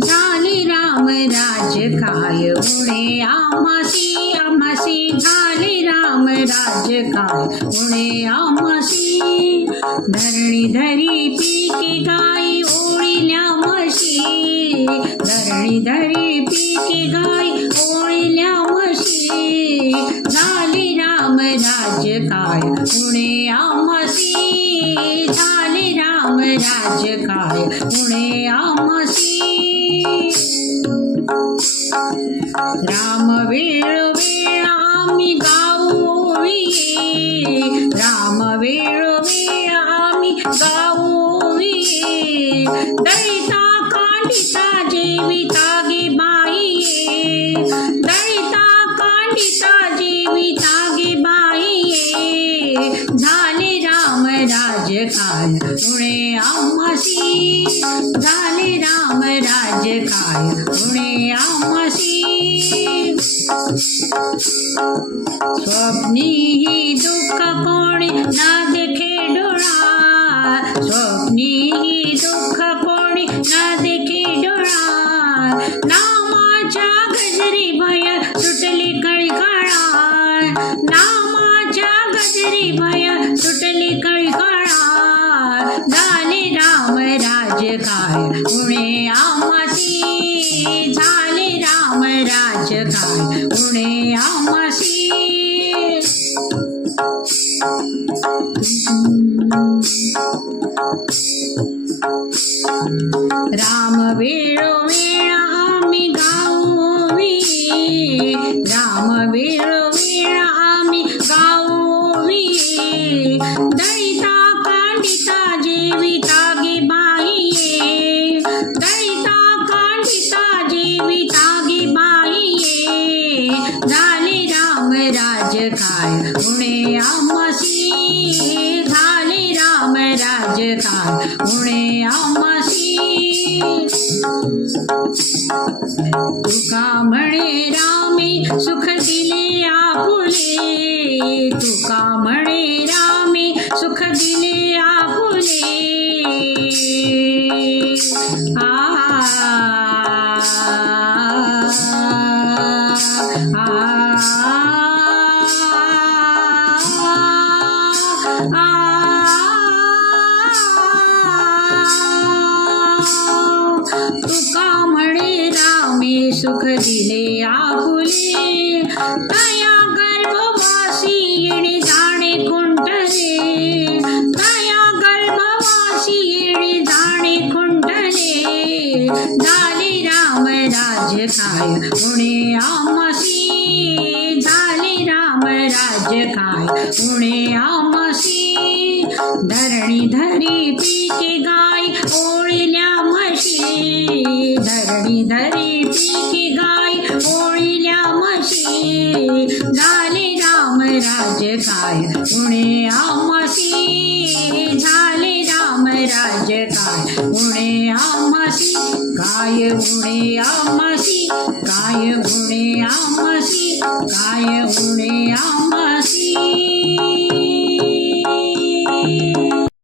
झाले राम राज काय उणे आमासी आमासी झाले राम राज काय उणे आमासी धरणी धरी पीके गाई ओळील्या म्हशी धरणी धरी पीके गाई राम राज काय? पुणे आमसी राम वेळ वेळ आम्ही गाऊवी राम वेळ वेळ आम्ही गाऊवी दैता कांडिता जेविता गे बाई दैता कांडिता जेविता गे बाई काय पुणे आम्हाशी झाले राम राज काय पुणे आम्हाशी. स्वप्नी ही दो नामाच्या गजरी भय सुटली कळकाळा झाले राम राज काय? उणे आमाशी. झाले राम राज काय? उणे आमाशी. राम वेळो वेळ आम्ही गाऊ राम वेळो राज काय पुणे आमाशी तुका म्हणे रामे सुख दिले आपुले तुका म्हणे रामे सुख दिले आपुले आ तुका म्हणे रामे सुख दिले आपुले। तया गर्भवासी येणे जाणे रे तया गर्भवासी येणे जाणे रे झाले राम राज काय पुणे आमसी। झाले राम राज काय पुणे आमसी। धरणी धरी पीके गाय ओळ धरी गाय ओळील्या मशी झाले राम राज काय पुणे आमसी झाले राम राज काय पुणे आमसी काय उणे आमसी काय उणे आमसी काय उणे आमसी